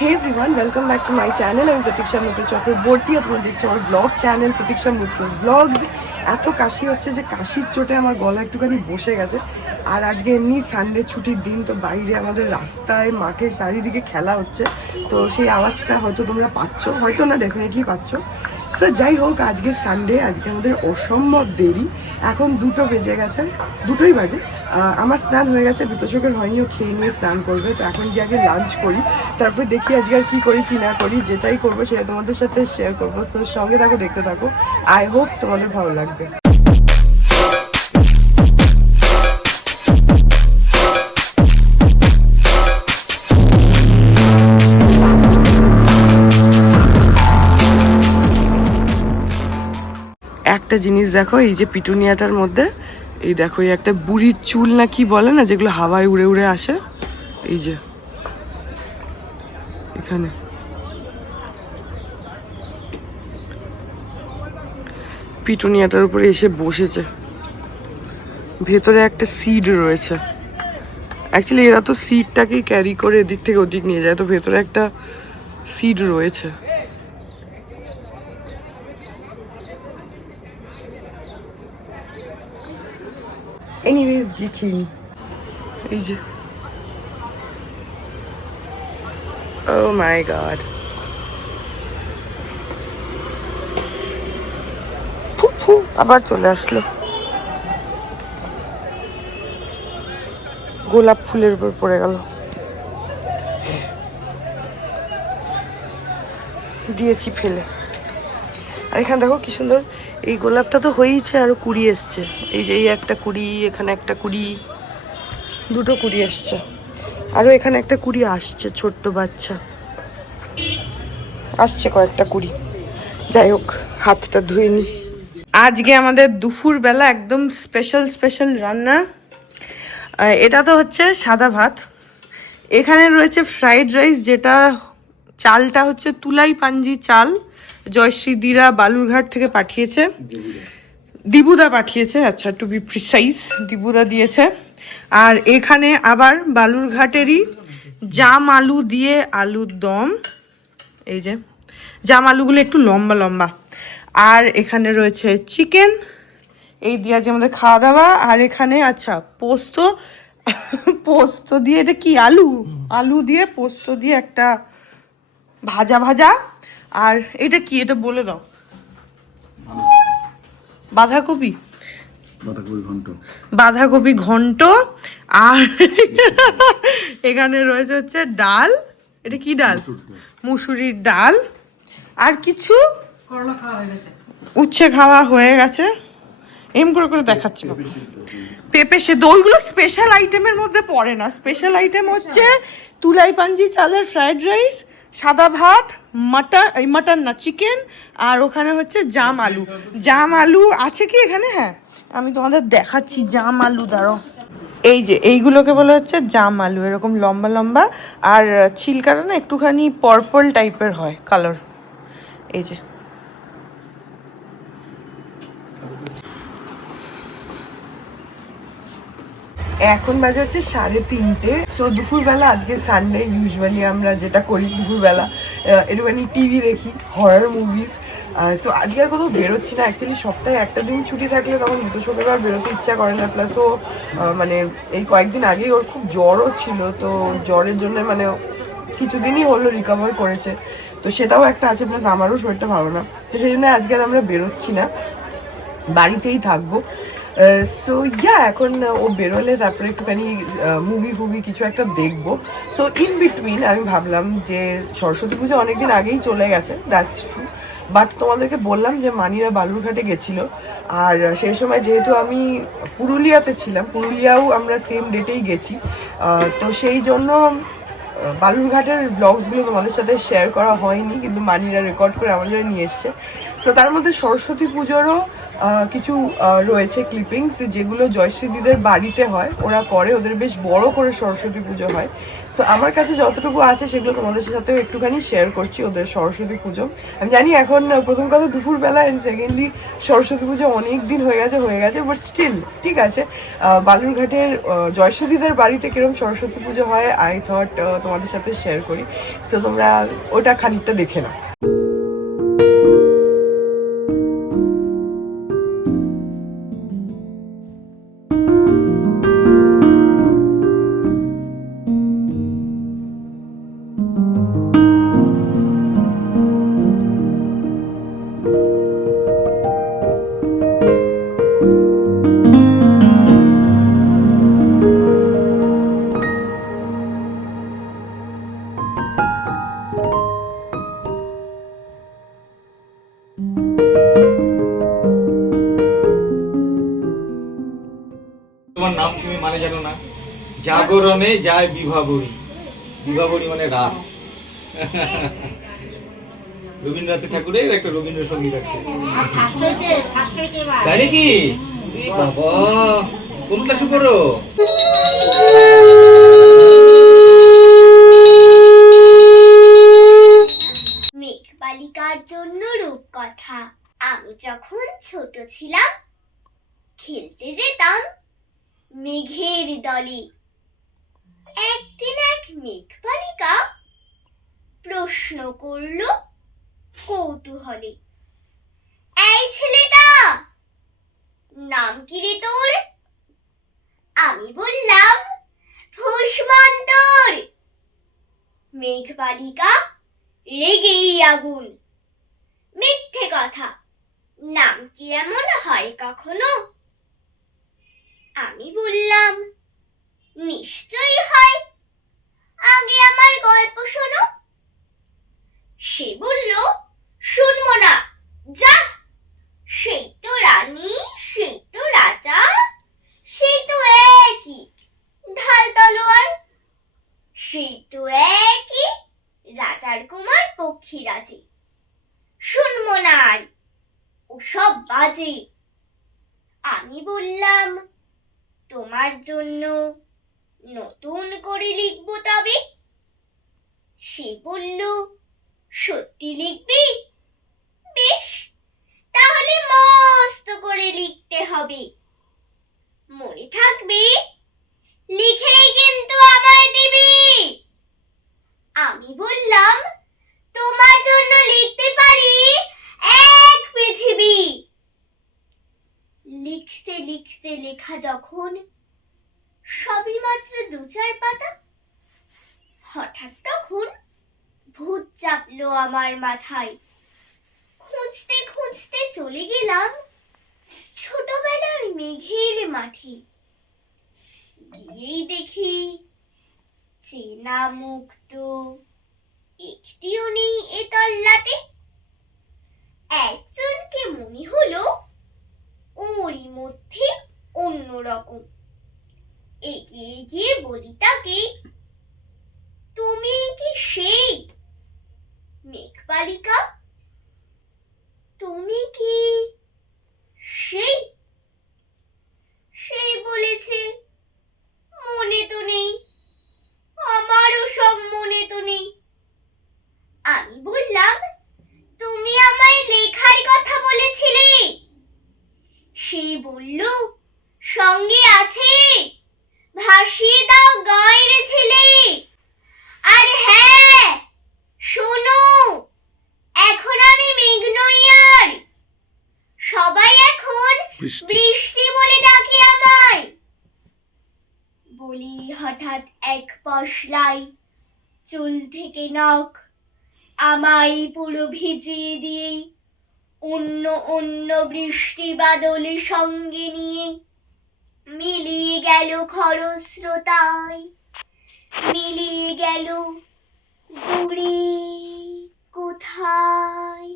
Hey everyone, welcome back to my channel. I'm Pratiksha Mitra Chakraborty আর তোমরা দেখছো আমার blog channel প্রতীক্ষা মিত্র blogs. এত কাশি হচ্ছে যে কাশির চোটে আমার গলা একটুখানি বসে গেছে। আর আজকে এমনি সানডে ছুটির দিন, তো বাইরে আমাদের রাস্তায় মাঠে চারিদিকে খেলা হচ্ছে, তো সেই আওয়াজটা হয়তো তোমরা পাচ্ছ, হয়তো না, ডেফিনেটলি পাচ্ছ। সো যাই হোক, আজকে সানডে, আজকে আমাদের অসম্ভব দেরি, এখন 2টো বেজে গেছে, 2টোই বাজে। আমার স্নান হয়ে গেছে, বিতোষকের হয়নি, ও খেয়ে নিয়ে স্নান করবে, তো এখন গিয়ে আগে লাঞ্চ করি, তারপরে দেখি আজকে আর কী করি কি না করি, যেটাই করবো সেটা তোমাদের সাথে শেয়ার করবো। সো সঙ্গে থাকো, দেখতে থাকো, আই হোপ তোমাদের ভালো লাগবে। একটা জিনিস দেখো, এই যে পিটুনিয়াটার মধ্যে, এই দেখো, এই একটা বুড়ির চুল না কি বলে না, যেগুলো হাওয়ায় উড়ে উড়ে আসে, এই যে এখানে পিটুনিয়াটার উপরে এসে বসেছে। ভেতরে একটা সিড রয়েছে, অ্যাকচুয়ালি এরা তো সিডটাকেই ক্যারি করে এদিক থেকে ওদিক নিয়ে যায়, তো ভেতরে একটা সিড রয়েছে। এনিওয়েজ দেখি, এই যে, ও মাই গড, আবার চলে আসলো, গোলাপ ফুলের উপর পড়ে গেল, দিয়েছি ফেলে। আর এখানে দেখো কি সুন্দর, এই গোলাপটা তো হয়েইছে, আরো কুড়ি এসছে, এই যে এই একটা কুড়ি, এখানে একটা কুড়ি, 2টো কুড়ি এসছে, আরো এখানে একটা কুড়ি আসছে, ছোট্ট বাচ্চা আসছে, কয়েকটা কুড়ি। যাই হোক, হাতটা ধুয়ে নি। আজকে আমাদের দুপুরবেলা একদম স্পেশাল রান্না। এটা তো হচ্ছে সাদা ভাত, এখানে রয়েছে ফ্রাইড রাইস, যেটা চালটা হচ্ছে তুলাই পাঞ্জি চাল, জয়শ্রী দিরা বালুরঘাট থেকে পাঠিয়েছে, দিবুদা পাঠিয়েছে, আচ্ছা, টু বি প্রিসাইজ, দিবুদা দিয়েছে। আর এখানে আবার বালুরঘাটেরই জাম আলু দিয়ে আলুর দম, এই যে জাম আলুগুলো একটু লম্বা লম্বা। আর এখানে রয়েছে চিকেন, এই দিয়ে আছে আমাদের খাওয়া দাওয়া। আর এখানে আচ্ছা পোস্ত, পোস্ত দিয়ে, এটা কি, আলু দিয়ে পোস্ত দিয়ে একটা ভাজা। আর এটা কি, এটা বলে দাও, বাঁধাকপি ঘন্ট। আর এখানে রয়েছে হচ্ছে ডাল, এটা কি ডাল, মুসুরির ডাল। আর কিছু উচ্ছে খাওয়া হয়ে গেছে, এম করে দেখাচ্ছি। পেঁপে সেদ্ধ, ওইগুলো স্পেশাল আইটেমের মধ্যে পড়ে না। স্পেশাল আইটেম হচ্ছে তুলাই পাঞ্জি চালের ফ্রাইড রাইস, সাদা ভাত, মাটন না চিকেন, আর ওখানে হচ্ছে জাম আলু আছে কি এখানে, হ্যাঁ আমি তোমাদের দেখাচ্ছি, জাম আলু দাঁড়ো, এই যে এইগুলোকে বলা হচ্ছে জাম আলু, এরকম লম্বা লম্বা, আর ছিলকাটা না একটুখানি পার্পল টাইপের হয় কালার, এই যে। এখন বাজে হচ্ছে 3:30। সো দুপুরবেলা, আজকে সানডে, ইউজুয়ালি আমরা যেটা করি দুপুরবেলা একটুখানি টিভি দেখি, হরর মুভিজ। সো আজকে আর কোথাও বেরোচ্ছি না, অ্যাকচুয়ালি সপ্তাহে একটা দিন ছুটি থাকলে তখন দুটো আর বেরোতে ইচ্ছা করে না। প্লাস ও মানে এই কয়েকদিন আগেই ওর খুব জ্বরও ছিল, তো জ্বরের জন্য মানে কিছুদিনই হলো রিকভার করেছে, তো সেটাও একটা আছে, প্লাস আমারও শরীরটা ভালো না, তো সেই জন্য আজকে আর আমরা বেরোচ্ছি না, বাড়িতেই থাকবো। সো ইয়া, এখন ও বেরোলে তারপরে একটুখানি মুভি কিছু একটা দেখবো। সো ইন বিটুইন আমি ভাবলাম যে সরস্বতী পুজো অনেকদিন আগেই চলে গেছে, দ্যাটস ট্রু, বাট তোমাদেরকে বললাম যে মানিরা বালুরঘাটে গেছিলো, আর সেই সময় যেহেতু আমি পুরুলিয়াতে ছিলাম, পুরুলিয়াও আমরা সেম ডেটেই গেছি, তো সেই জন্য বালুরঘাটের ব্লগসগুলো তোমাদের সাথে শেয়ার করা হয়নি, কিন্তু মানিরা রেকর্ড করে আমার জন্য নিয়ে এসছে। সো তার মধ্যে সরস্বতী পুজোরও কিছু রয়েছে ক্লিপিংস, যেগুলো জয়শ্রী দিদের বাড়িতে হয়, ওরা করে, ওদের বেশ বড় করে সরস্বতী পুজো হয়। সো আমার কাছে যতটুকু আছে সেগুলো তোমাদের সাথেও একটুখানি শেয়ার করছি ওদের সরস্বতী পুজো। আমি জানি এখন প্রথম কথা দুপুরবেলা, অ্যান্ড সেকেন্ডলি সরস্বতী পুজো অনেক দিন হয়ে গেছে, বাট স্টিল ঠিক আছে। বালুরঘাটের জয়শ্রী দিদের বাড়িতে কিরম সরস্বতী পুজো হয় আই থট তোমাদের সাথে শেয়ার করি। সো তোমরা ওটা খানিকটা দেখে নাও। তোমার নাম তুমি মানে জানো না? জাগরণে যায় বিভাবরী, বিভাবরী মানে রাত। রবীন্দ্রনাথ ঠাকুরের একটা রবীন্দ্রসঙ্গীত আছে, তাই নাকি? বাবা কোন ক্লাসে পড়ো? মেঘবালিকার জন্য রূপকথা। আমি যখন ছোট ছিলাম খেলতে যেতাম মেঘের দলে। একদিন এক মেঘবালিকা প্রশ্ন করল কৌতূহলে, এই ছেলেটা, নাম কি রে তোর? আমি বললাম ভূষ্মন্তর। মেঘবালিকা রেগেই আগুন, মিথ্যে কথা, নাম কি এমন হয় কখনো? আমি বললাম নিশ্চয়ই হয়, আগে আমার গল্প শোনো। সে বলল শুনবো না, যা, সেই তো রানী, সেই তো রাজা, সেই তো একই ঢাল তলোয়ার, সেই তো একই রাজার কুমার পক্ষীরাজে। শুনবো না আর, ওসব বাজে। আমি বললাম তোমার জন্য নতুন করে লিখবো তবে। সে বলল সত্যি লিখবি? বেশ, তাহলে মস্ত করে লিখতে হবে, মনে থাকবে, লিখেই কিন্তু আমায় দিবি। আমি বললাম তোমার জন্য লিখতে পারি এক পৃথিবী। লিখতে লিখতে লেখা যখন সবই মাত্র 2-4 পাতা, হঠাৎ তখন ভূত চাপলো আমার মাথায়। খুঁজতে খুঁজতে চলে গেলাম ছোটবেলার মেঘের মাঠে। গিয়েই দেখি চেনা মুখ তো একটিও নেই এ তল্লাটে। একজনকে মনে হলো ওরই মধ্যে অন্যরকম। এগিয়ে গিয়ে বলি তাকে, তুমি কি সেই মেঘবালিকা? তুমি কি সেই? সেই বলেছে মনে তো নেই, আমারও সব মনে তো নেই। আমি বললাম তুমি আমায় লেখার কথা বলেছিলে। সে বলল সঙ্গে আছে, ভাসিয়ে দাও গাঁয়ের ছেলে। আর হ্যাঁ শোনো, এখন আমি মেঘ নই আর, সবাই এখন বৃষ্টি বলে ডাকে আমায়। বলি হঠাৎ এক পশলায় চুল থেকে নখ আমায় পুরো ভিজিয়ে দিয়ে অন্য অন্য বৃষ্টি বাদল সঙ্গে নিয়ে মিলিয়ে গেল খরস্রোতায়, মিলিয়ে গেল দূরে কোথায়,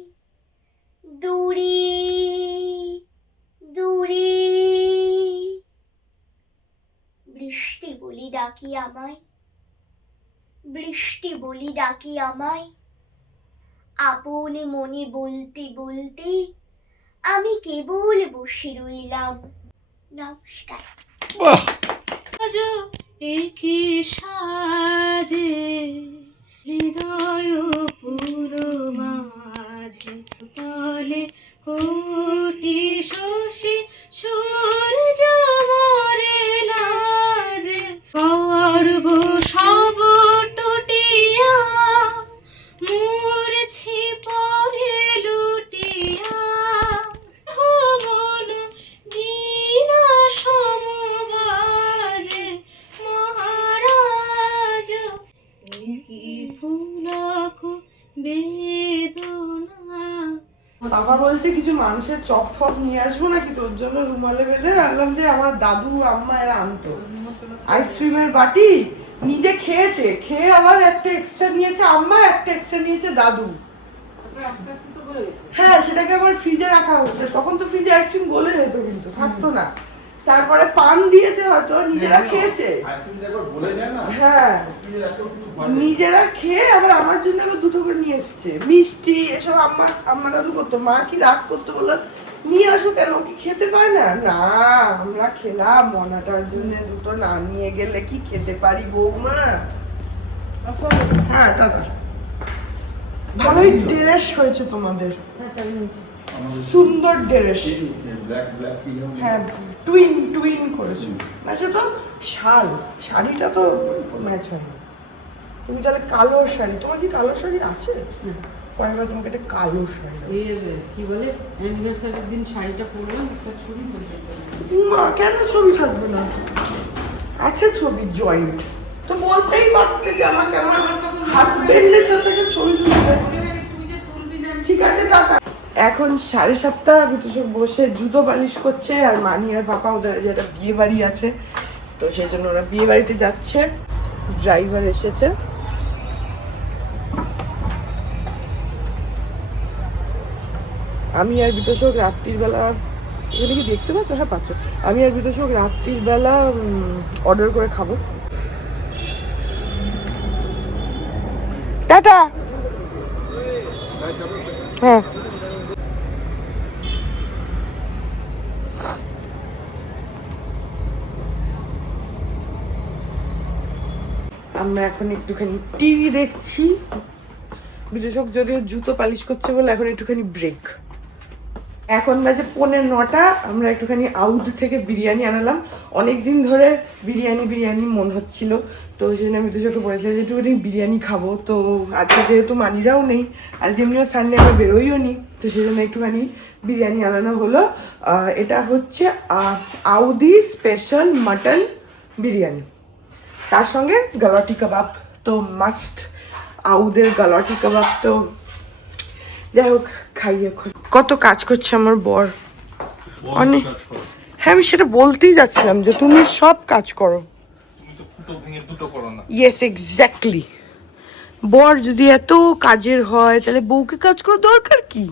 দূরে দূরে। বৃষ্টি বলি ডাকি আমায়, বৃষ্টি বলি ডাকি আমায়, আপন মনে বলতে বলতে আমি কেবল বসে রইলাম। নমস্কার। বাহ! আজ একি সাজে হৃদয় পুরো মাঝে তলে কোটি শশী সূর্য মরে লাজে গর্ব সব টুটিয়া মূর্ছি পরে লুটিয়া মন দীনা সমবাজে মহারাজ কি ফুলক বেদনা। বাবা বলছে কিছু মানুষের চপ ফপ নিয়ে আসবো নাকি তোর জন্য রুমালে বেঁধে। বললাম যে আমার দাদু আম্মা এরা আনতো আইসক্রিমের বাটি, নিজে খেয়েছে, খেয়ে আবার একটা এক্সট্রা নিয়েছে আম্মা, একটা এক্সট্রা নিয়েছে দাদু। হ্যাঁ সেটাকে আবার ফ্রিজে রাখা হচ্ছে, তখন তো ফ্রিজে আইসক্রিম গলে যেত কিন্তু থাকতো না। তারপরে পান দিয়েছে হয়তো, নিজেরা খেয়েছে। হ্যাঁ নিজেরা খেয়ে আবার আমার জন্য আবার দুটো করে নিয়ে এসছে মিষ্টি এসব। আম্মা দাদু করতো, মা কি রাগ করতো, বললো নিয়ে আসো কেন, কি খেতে পায় না। না আমরা খেলাম, মনাটার জন্য দুটো না নিয়ে গেলে কি খেতে পারি বৌমা। হ্যাঁ টাটা। ভালোই ড্রেস হয়েছে তোমাদের, সুন্দর ড্রেস। হ্যাঁ টুইন করেছো না, সে তো শাড়িটা তো ম্যাচ হয় না। তুমি তাহলে কালো শাড়ি, তোমার কি কালো শাড়ি আছে? পরেরবার তোমাকে একটা কালো শাড়ি কি বলে অ্যানিভার্সারির দিন শাড়িটা পরলাম, একটা ছবি তুলতে। মা কেন ছবি থাকবে না? আছে ছবি জয়েন্ট, তো বলতেই পারতে যে আমাকে আমার হাজবেন্ডের সাথে একটা ছবি তুলতে। ঠিক আছে টাটা। এখন 7:30, বিতোষক বসে জুতো পালিশ করছে, আর মানি আর পাপা ওদের যে একটা বিয়ে বাড়ি আছে, তো সেই জন্য ওরা বিয়ে বাড়িতে যাচ্ছে। ড্রাইভার এসেছে। আমি আর বিতোষক রাত্রির বেলা, এখানে কি দেখতে পাচ্ছ? হ্যাঁ পাচ্ছ। আমি আর বিতোষক রাত্রির বেলা অর্ডার করে খাবো। টাটা। হ্যাঁ আমরা এখন একটুখানি টিভি দেখছি। বিতোষক যদিও জুতো পালিশ করছে বলে এখন একটুখানি ব্রেক। এখন বাজে 9:45, আমরা একটুখানি আউধ থেকে বিরিয়ানি আনালাম। অনেকদিন ধরে বিরিয়ানি মন হচ্ছিল, তো সেই জন্য আমি বিতোষককে বলেছিলাম যে একটুখানি বিরিয়ানি খাবো। তো আজকে যেহেতু মানিরাও নেই, আর যেমনিও সানডে আমরা বেরোইও নি, তো সেই জন্য একটুখানি বিরিয়ানি আনানো হলো। এটা হচ্ছে আউধি স্পেশাল মাটন বিরিয়ানি, তার সঙ্গে গালাটি কাবাব তো মাস্ট। আউদের গালাটি কাবাব তো যাই হোক খাই এখন। কত কাজ করছে আমার বর, অনেক। হ্যাঁ আমি সেটা বলতেই যাচ্ছিলাম যে তুমি সব কাজ করো। Yes exactly. বর যদি এত কাজের হয় তাহলে বউকে কাজ করার দরকার কি?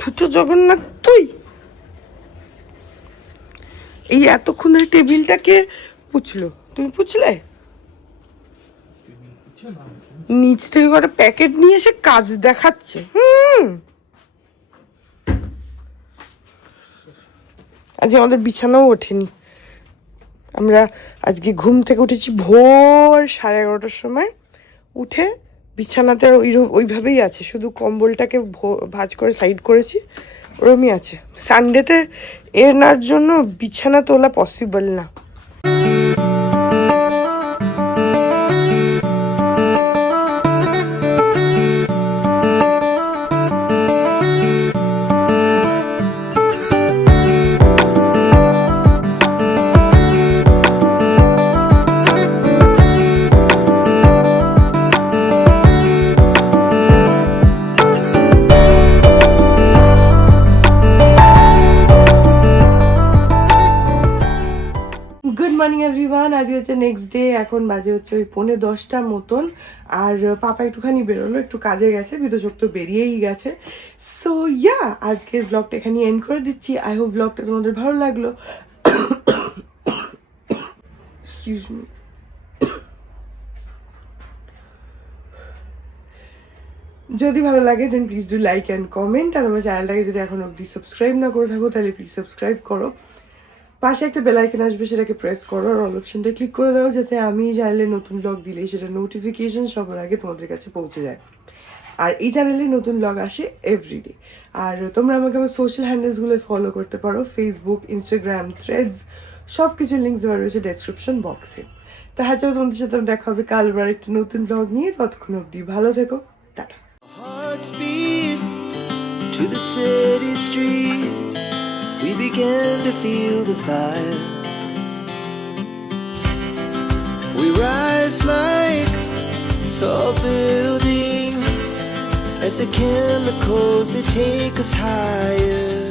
থুতো জগন্নাথ তুই। এই এতক্ষণের টেবিলটাকে পুছলো, তুমি পুছলে? নিচ থেকে একটা প্যাকেট নিয়ে এসে কাজ দেখাচ্ছে। আজকে আমাদের বিছানাও ওঠেনি। আমরা আজকে ঘুম থেকে উঠেছি ভোর 11:30টার সময়। উঠে বিছানাতে ওইভাবেই আছে, শুধু কম্বলটাকে ভাঁজ করে সাইড করেছি, ওরমই আছে। সানডেতে এনার জন্য বিছানা তোলা পসিবল না। মর্নিং এভরিওয়ান, আজকে হচ্ছে নেক্সট ডে। এখন বাজে হচ্ছে ওই 9:45 মতন। আর পাপা একটুখানি বেরোলো, একটু কাজে গেছে, বিতোষক তো বেরিয়েই গেছে। সো ইয়া আজকের ব্লগটা এখানে এন্ড করে দিচ্ছি। আই হোপ ব্লগটা তোমাদের ভালো লাগলো। Excuse me. যদি ভালো লাগে then please do like and comment, আর আমার চ্যানেলটাকে যদি এখন অবধি সাবস্ক্রাইব না করে থাকো তাহলে প্লিজ সাবস্ক্রাইব করো। পাশে একটা বেল আইকন আসবে, সেটাকে প্রেস করো আর অল অপশনটা ক্লিক করে দাও, যাতে আমি চ্যানেলে নতুন ব্লগ দিলে সেটা নোটিফিকেশন সবার আগে তোমাদের কাছে পৌঁছে যায়। আর এই চ্যানেলে নতুন ব্লগ আসে এভরিডে। আর তোমরা আমাকে আমার সোশ্যাল হ্যান্ডেলসগুলো ফলো করতে পারো, ফেসবুক, ইনস্টাগ্রাম, থ্রেডস, সব কিছুর লিঙ্ক দেওয়া রয়েছে ডেসক্রিপশন বক্সে। তো হ্যাঁ, চলো তোমাদের সাথে দেখা হবে কাল আবার একটা নতুন ব্লগ নিয়ে। ততক্ষণ অবধি ভালো থেকো, tata. Hearts beat to the city streets. We began to feel the fire. We rise like tall buildings as the chemicals they take us higher.